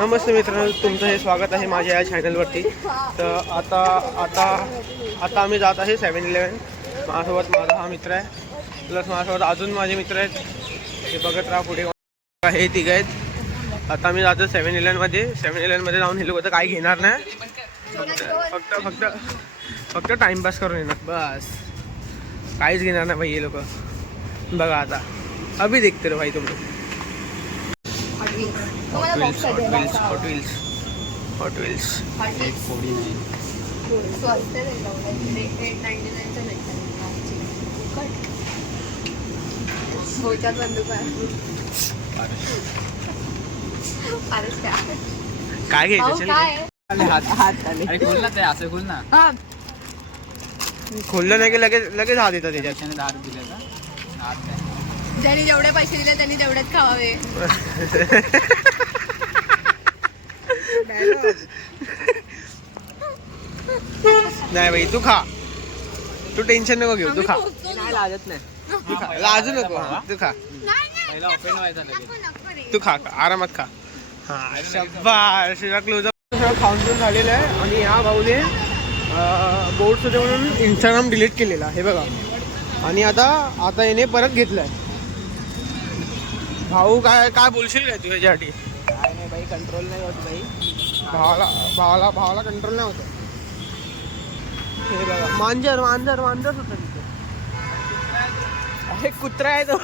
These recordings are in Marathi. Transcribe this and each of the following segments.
नमस्ते मित्रांनो, तुमचं हे स्वागत आहे माझ्या या चॅनलवरती. तर आता आम्ही जात आहे 7-11. माझ्यासोबत माझा हा मित्र आहे, प्लस माझ्यासोबत अजून माझे मित्र आहेत. हे बघत राहा पुढे हे तिघ आहेत. आता आम्ही जातो 7-11मध्ये. 7-11मध्ये जाऊन हे लोक तर काही घेणार नाही, फक्त टाइमपास करून येणार बस. काहीच घेणार नाही भाई हे लोक. बघा आता अभी देखते रे भाई तुम लोग. हॉट व्हील्स काय घ्यायचं? खोललं नाही की लगेच हात येतात त्याच्यात. ज्यांनी जेवढे पैसे दिले त्यांनी तेवढेच खावावे. नाही भाई, तू खा, तू टेन्शन नको घेऊ, तू खा. लाजत नाही, तू खा, लाजू नको. तू खा, तू खा, आरामात खा. हा शाबास. क्लोजअप खाऊन पिऊन झालेलं आहे. आणि ह्या भाऊने बोर्ड होते म्हणून इंस्टाग्राम डिलीट केलेला हे बघा. आणि आता याने परत घेतलाय. भाऊ काय बोलशील काय तू ह्याच्यासाठी? काय नाही बाई, कंट्रोल नाही होत बाई. भावाला कंट्रोल नाही होत. हे बघा, मांजर होतं तिथे. अरे कुत्रा आहे तो.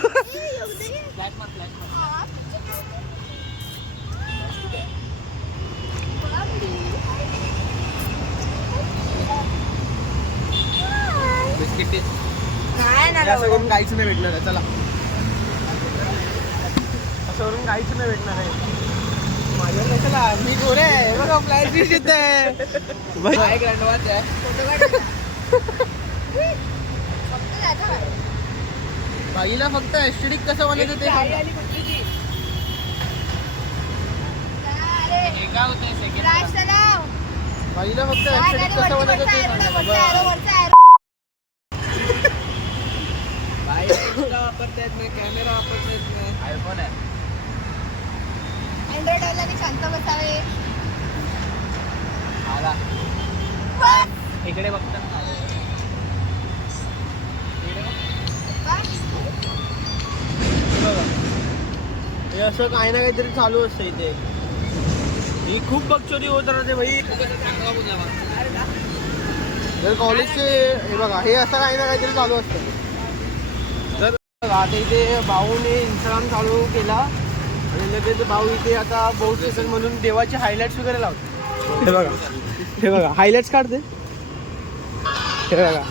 बिस्किट असं काहीच नाही भेटणार आहे. चला, असं काहीच नाही भेटणार आहे माझ्या. चला, मी गोरे आहे बघा, फ्लाईट फिश येत आहे. बाईला फक्त एस्टेटिक कसं बनायचं ते बाईला फक्त एस्टेटिक कसं बनायचं ते वापरता येत नाही, कॅमेरा वापरता येत नाही. आयफोन आहे. अँड्रॉइड वाल्याने शांत बसावे. आला इकडे बघता ना. हे असं काही ना काहीतरी चालू असतं इथे. ही खूप बकचोरी होत राहते भाई. जर कॉलेजचे हे बघा, हे असं काही ना काहीतरी चालू असतं. जर आता इथे भाऊने इंस्टाग्राम चालू केला आणि लगेच भाऊ इथे आता बोर्ड स्टेशन म्हणून देवाचे हायलाइट्स वगैरे लावतो. हे बघा हायलाइट्स काढते. हे बघा,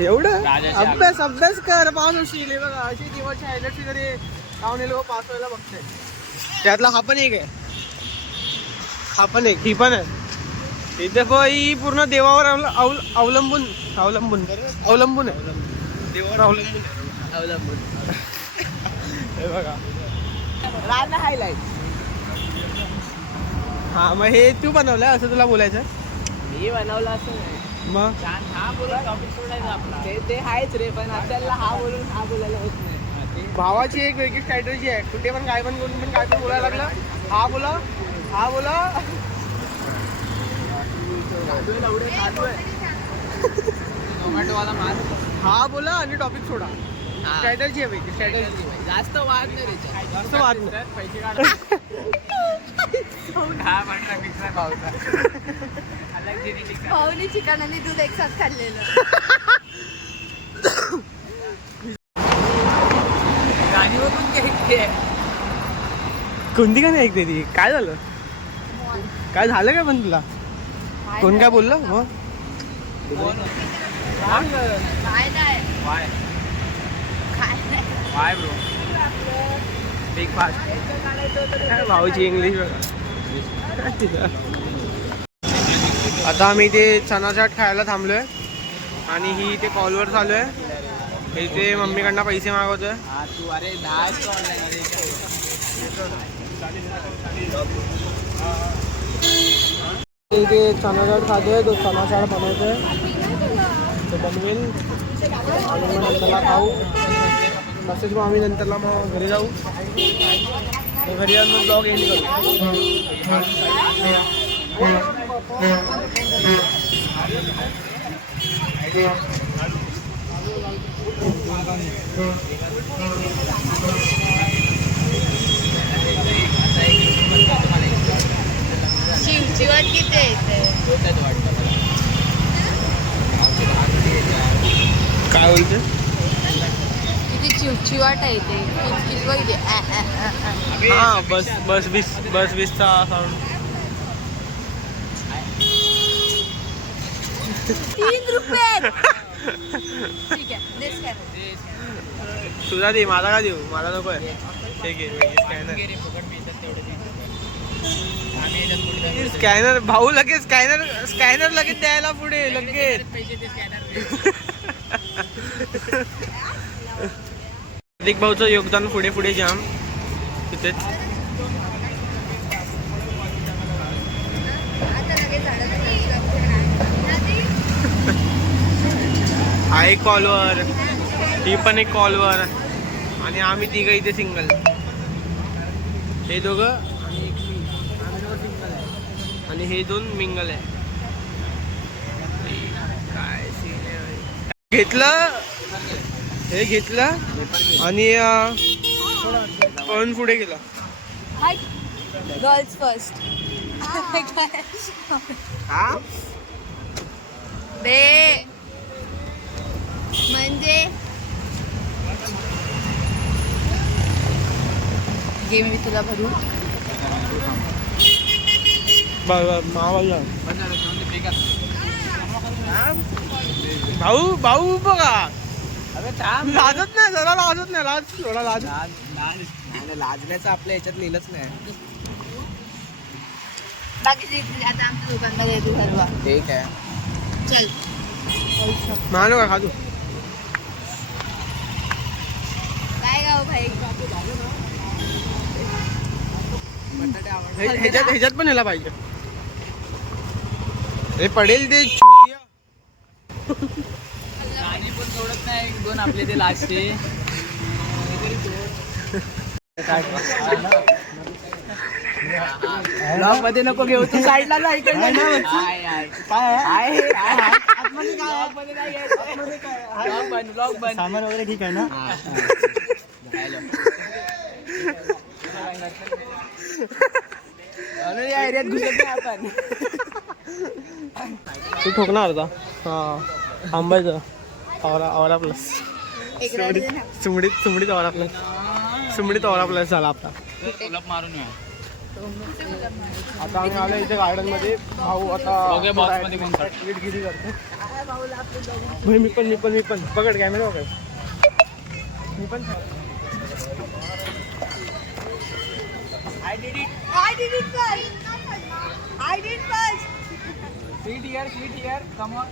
एवढं अभ्यास कर, पास होशील. हे बघा, असे देवाचे हायलाइट्स वगैरे लावून हे लोक पास व्हायला बघते. त्यातला हा पण एक आहे, ही पण आहे. इथे ही पूर्ण देवावर अवलंबून आहे. देवावर अवलंबून. हे बघा, रान हायलाइट. हा मग हे तू बनवलंय असं तुला बोलायचं? मी बनवलं असं नाही. मग हा बोलून टॉपिक सोडायचा आपला. ते आहेच रे, पण आपल्याला हा बोलून हा बोलायला होत नाही. भावाची एक वेगळी स्ट्रॅटेजी आहे. कुठे पण काय पण बोलायला लागलं, हा बोला. टोमॅटोवाला माल. हा बोला आणि टॉपिक सोडा. स्ट्रॅटेजी आहे वेगळी, स्ट्रॅटेजी. जास्त वाद नाही त्याच्यात. जास्त वाद नाही. पैसे काढा. भाऊनी चिकन आणि दूध एक साथ खाल्लेलं. गाणी बघून घ्यायची. कोणती का नाही ऐकते ती? काय झालं काय पण तुला? कोण काय बोललं? मग काय नाही. Why bro. Big fast. भाऊची इंग्लिश बघा. आता आम्ही इथे चना चाट खायला थांबलोय आणि ही इथे कॉलवर चालू आहे. इथे मम्मीकडनं पैसे मागवतोय. हा तू अरे 10 इथे चना चाट खातोय, तो चना चाट बनवतोय, तो बनवेल आणि मग नंतरला खाऊ. तसेच मग आम्ही नंतरला मग घरी जाऊ. घरी जाऊन ब्लॉग एंड करू. चिवचिवाट किती येते काय बोलते किती चिवचिवाट आहे ते किचकिच वगैरे हा बस वीसचा साऊंड 3 रुपये ठीक आहे देस काय तुझा दे मला का देऊ मला नको आहे स्कॅनर भाऊ लगेच स्कॅनर लगेच द्यायला पुढे लगेच प्रतीक भाऊचं योगदान पुढे जाम तिथेच आहे कॉलवर ही पण एक कॉलवर आणि आम्ही तिघं इथे सिंगल हे दोघं आणि एक मी आम्ही दोघं सिंगल आहे आणि हे 2 मिंगल आहे काय सीन आहे हे घेतलं आणि पळून पुढे गेला गर्ल्स फर्स्ट हा दे म्हणजे घे मी तुला भरू भाऊ बघा लाजत नाही जरा लाजत नाही थोडा लाजण्याचं आपल्या ह्याच्यात लिहिलंच नाही बाकी आता आमच्या दुकानमध्ये येतो भरवा ठीक आहे चल मानो का खातो काय गाव भाई ह्याच्यात पण यायला पाहिजे हे पडेल ते गाणी पण सोडत नाही 2 आपले ते लास्टचे ब्लॉग मध्ये नको घेऊ तू साईडला जा इकडे ब्लॉग बन सामान वगैरे ठीक आहे ना या एरियात घुसत नाही आपण तू ठोकणार होता हा थांबायचं आवरा प्लस सुमडीत आवरा प्लस सुमडीत आवरा प्लस झाला आपला मारून आता आम्ही आलो इथे गार्डन मध्ये भाऊ आता गिरी करतो मी पण पकड कॅमेरा पकड मी पण I did it first. I did first. Sit here, come on.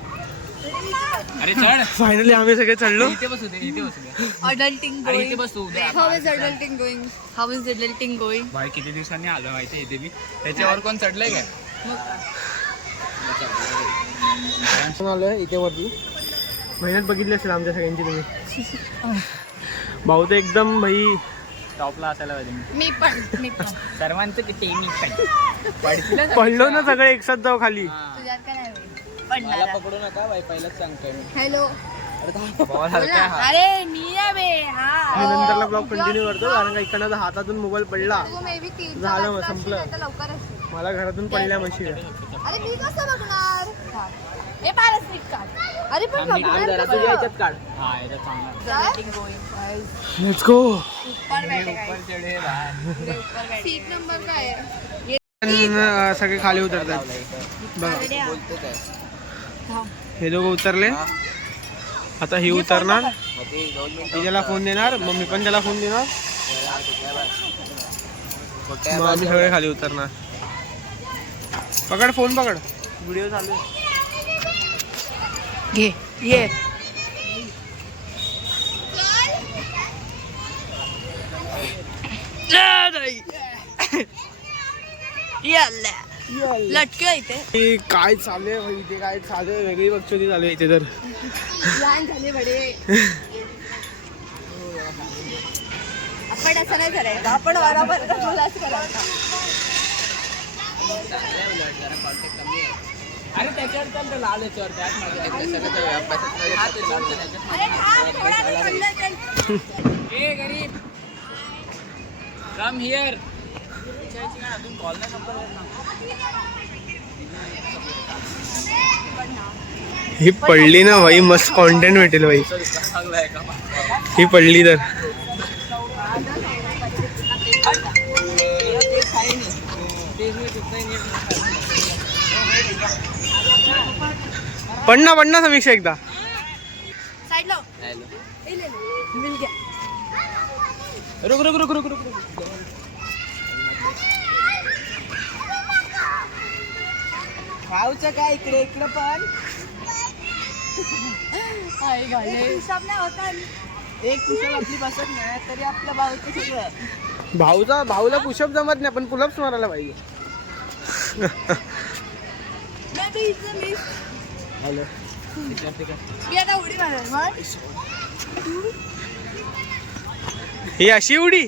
अरे चढ फायनली आम्ही सगळे चढलो इथे बसू दे Adulting अरे इथे going. बसू उद्या How is adulting going? How is adulting going? भाई किती दिवसांनी आलो माहिती इथे मी त्याच्यावर कोण चढलंय काय आलोय इथे वरती मेहनत बघितली असेल आमच्या सगळ्यांची तुम्ही भाऊ तर एकदम भाई टॉपला असायला पाहिजे मी पण सर्वांचं किती मी पण पडलो ना सगळे एकसाथ जाऊ खाली तुझ्यात काय नाही मला पकडू नका बाई पहिलंच सांगतोय मी हॅलो बॉल हलका हा अरे मी आहे बे हा मी नंतरला ब्लॉग कंटिन्यू करतो कारण का इकडनं हातातून मोबाईल पडला तू मे बी 3 झालं मग संपलं लवकर असेल मला घरातून पडल्या म्हशी अरे मी कसं बघणार हे पारस निघ काढ अरे पण जरा तुझ्या याच्यात काढ हा याच्यात चांगला लेट्स गो ऊपर बैठे सीट नंबर काय आहे सगळे खाली उतरतात बघा बोलतो काय हे दोघं उतरले आता ही उतरणार तिच्याला फोन देणार मग मी पण त्याला फोन देणार मग आम्ही सगळे खाली उतरणार पकड फोन पकड व्हिडिओ चालू आहे घे ये लटके इथे काय चालू आहे इथे काय चालू आहे वेगळी बक्षोदी चालू आहे इथे तर लहान झाले बडे आपण असं नाही करायचं आपण बरोबर मुलाच करायचं कॉन्टॅक्ट कमी आहे. अरे त्याच्यावर तर तो लाल याच्यावर त्यात माझ्या अरे थांब, थोडा वेळ थांबलं तर. ए गरीब कम हिअर अजून कॉल नाही संपला. ही पडली ना भाई मस्त कॉन्टेंट भेटेल भाई. चांगलाय का ही पडली तर पडना समीक्षा एकदा. साईड लाव. ए, ले, ले. मिल गया. रुक रुक रुक रुक रुक खाऊचं काय इकडे इकडे पण आई घाले. हिसाब नाही होता. एक पुस्तक आपली बसत नाही तरी आपल्या भाऊचं सगळं. भाऊला पुशअप जमत नाही पण पुलअप्स मारायला पाहिजे. नाही तर हिचं मिस. हॅलो मी आता उडी मारणार मग. ही अशी उडी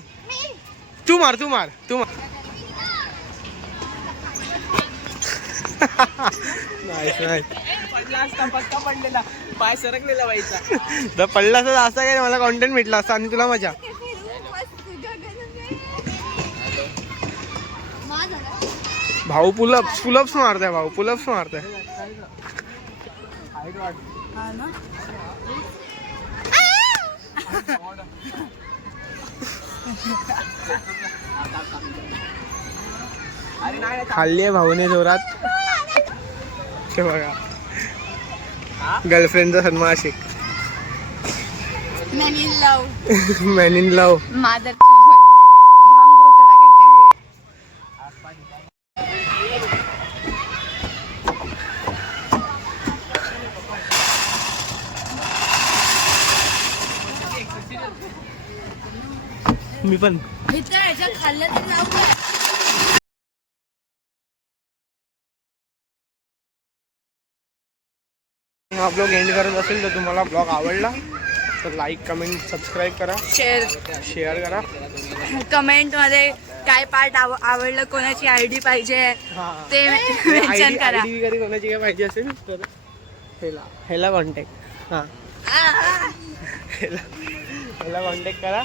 तू मार पडला असता पक्का पडलेला पाय सरकलेला व्हायचा. तर पडला असता असं काय मला कॉन्टेंट भेटला असता आणि तुला मजा. भाऊ पुलअप्स मारताय भाऊ पुलअप्स मारताय. हा ना. अरे नाही खाल्ली आहे भाऊने जोरात. ते बघा गर्लफ्रेंडचा सन्मान आशिक. मैं in love. Man in love. मादर भांग घोसडा करते हुए. मी पण इथं ह्याच्यात खाल्लं तर नाव काय? हा ब्लॉग एंड करत असेल तर तुम्हाला ब्लॉग आवडला तर लाईक कमेंट सबस्क्राईब करा शेअर करा. कमेंट मध्ये काय पार्ट आवडलं कोणाची आयडी पाहिजे ते मेन्शन करा. आयडी वगैरे कोणाची काय पाहिजे असेल तर ह्याला कॉन्टॅक्ट ह्याला कॉन्टॅक्ट करा.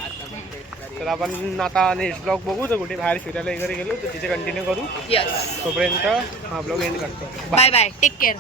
तर आपण आता नेक्स्ट ब्लॉग बघू तर कुठे बाहेर फिरायला वगैरे गेलो तर तिथे कंटिन्यू करू. यस. तोपर्यंत हा ब्लॉग एंड करतो. Bye bye. Take care.